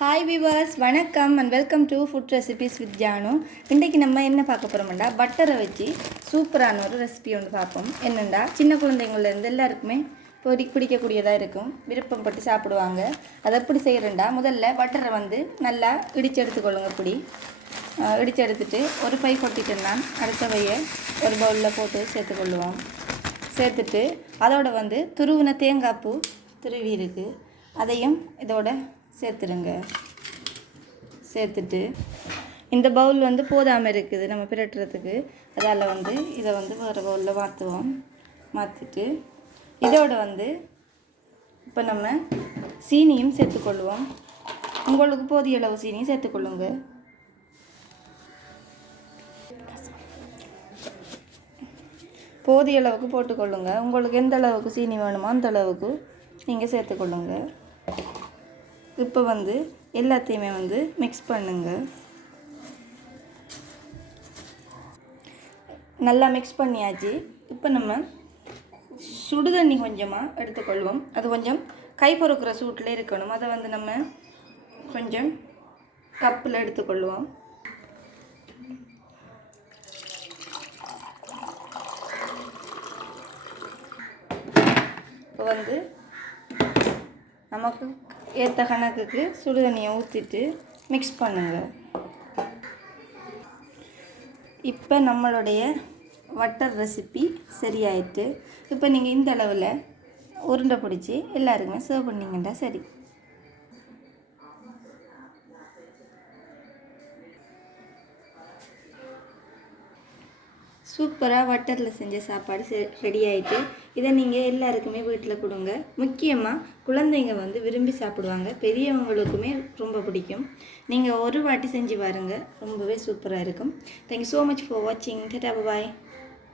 Hi viewers, வணக்கம் and welcome to food recipes with Janu. இன்றைக்கி நம்ம என்ன பார்க்க போகிறோம்டா, பட்டரை வச்சு சூப்பரான ஒரு ரெசிபி ஒன்று பார்ப்போம். என்னென்னா, சின்ன குழந்தைங்கள்லேருந்து எல்லாருக்குமே பிடிக்கக்கூடியதாக இருக்கும், விருப்பப்பட்டு சாப்பிடுவாங்க. அதை எப்படி செய்கிறேன்டா, முதல்ல பட்டரை நல்லா இடித்து எடுத்துக்கொள்ளுங்க. இடித்து எடுத்துட்டு ஒரு பை கொட்டிட்டேன்னா அடுத்த பையை ஒரு பவுலில் போட்டு சேர்த்துக்கொள்ளுவோம். சேர்த்துட்டு அதோட துருவின தேங்காய் பூ துருவி இருக்குது, அதையும் இதோட சேர்த்துருங்க. சேர்த்துட்டு இந்த பவுல் போதாமல் இருக்குது நம்ம பிரட்டுறதுக்கு, அதால் இதை வேறு பவுலில் மாற்றுவோம். மாற்றிட்டு இதோட இப்போ நம்ம சீனியும் சேர்த்துக்கொள்வோம். உங்களுக்கு போதிய அளவு சீனியும் சேர்த்துக்கொள்ளுங்க. போதிய அளவுக்கு போட்டுக்கொள்ளுங்க. உங்களுக்கு எந்த அளவுக்கு சீனி வேணுமோ அந்த அளவுக்கு நீங்கள் சேர்த்துக்கொள்ளுங்க. இப்போ எல்லாத்தையுமே மிக்ஸ் பண்ணுங்க. நல்லா மிக்ஸ் பண்ணியாச்சு. இப்போ நம்ம சுடு தண்ணி கொஞ்சமாக எடுத்துக்கொள்வோம். அது கொஞ்சம் கை பொறுக்கிற சூட்டில் இருக்கணும். அதை நம்ம கொஞ்சம் கப்பில் எடுத்துக்கொள்வோம். இப்போ நமக்கு ஏற்ற கணக்குக்கு சுடு தண்ணியை ஊற்றிட்டு மிக்ஸ் பண்ணுங்கள். இப்போ நம்மளுடைய வட்டர் ரெசிபி சரியாயிட்டு. இப்போ நீங்கள் இந்த அளவில் உருண்டை பிடிச்சி எல்லாருக்குமே சர்வ் பண்ணிங்கண்டா சரி. சூப்பராக வட்டரில் செஞ்ச சாப்பாடு ரெடி ஆகிட்டு. இதை நீங்கள் எல்லாருக்குமே வீட்டில் கொடுங்க. முக்கியமாக குழந்தைங்க விரும்பி சாப்பிடுவாங்க, பெரியவங்களுக்குமே ரொம்ப பிடிக்கும். நீங்கள் ஒரு வாட்டி செஞ்சு பாருங்கள், ரொம்பவே சூப்பராக இருக்கும். தேங்க்யூ ஸோ மச் ஃபார் வாட்சிங். டாடா, பாய்.